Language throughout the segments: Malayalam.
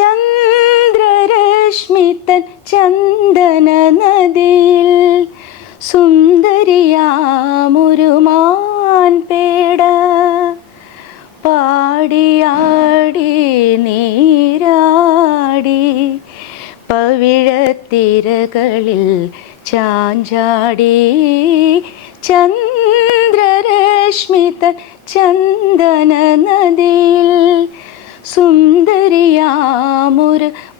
ചന്ദ്രരശ്മിത്തൻ ചന്ദന നദിയിൽ സുന്ദരിയാമൊരു പേട പാടിയാടി നീരാടി പവിഴത്തിരകളിൽ ചാഞ്ചാടി ചന്ദ്രരശ്മിത ചന്ദന നദിയിൽ സുന്ദരിയാമൊരു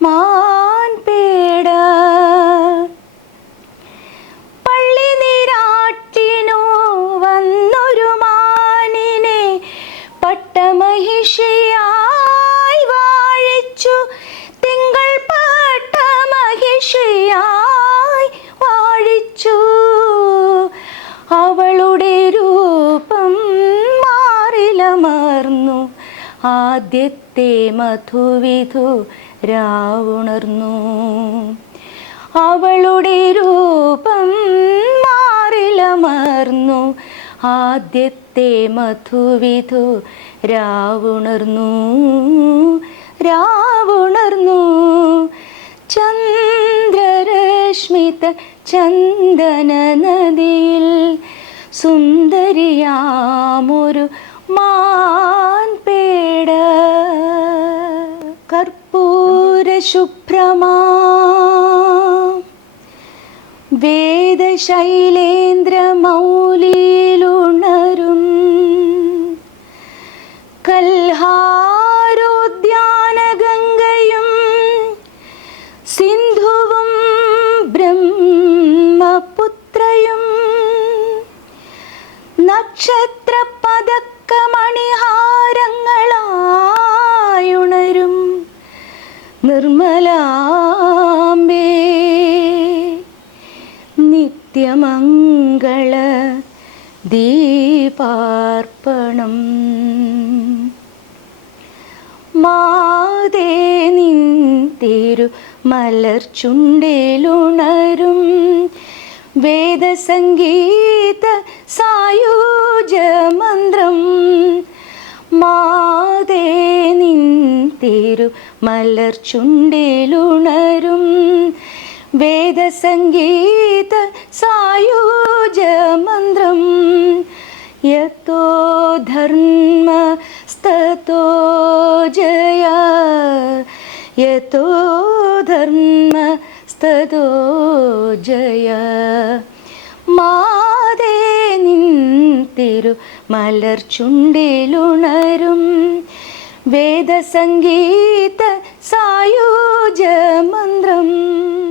മാൻപേട പള്ളി നീരാട്ടിനോ വന്നൊരു മാനിനെ പട്ടമഹിഷിയായി ആദ്യത്തെ മധുവിധു രാവുണർന്നു. അവളുടെ രൂപം മാറിലമർന്നു. ആദ്യത്തെ മധുവിധു രാവുണർന്നു. രാവുണർന്നു. ചന്ദ്രരശ്മിത ചന്ദന നദിയിൽ സുന്ദരിയാമൊരു കർപ്പൂരശുഭ്രമാ. വേദശൈലേന്ദ്ര കൽഹാരോദ്യാന കൽഹാരോദ്യാനഗംഗയും സിന്ധുവും ബ്രഹ്മപുത്രയും. നക്ഷത്ര നിർമ്മലാംബേ. നിത്യമംഗള ദീപാർപ്പണം. മാതേ നിൻ തിരു മലർച്ചുണ്ടിലുണരും വേദസംഗീത സായൂജ തിരു മലർച്ചുണ്ടിലുണരും വേദസംഗീത സായൂജ മന്ത്രം യത്തോ ധർമ്മ സ്തോ ജയ. യത്തോ ധർമ്മ സ്തോ ജയ. മാതേ നിൻ തിരു മലർച്ചുണ്ടിലുണരും वेदसङ्गीतसायुजमन्त्रम्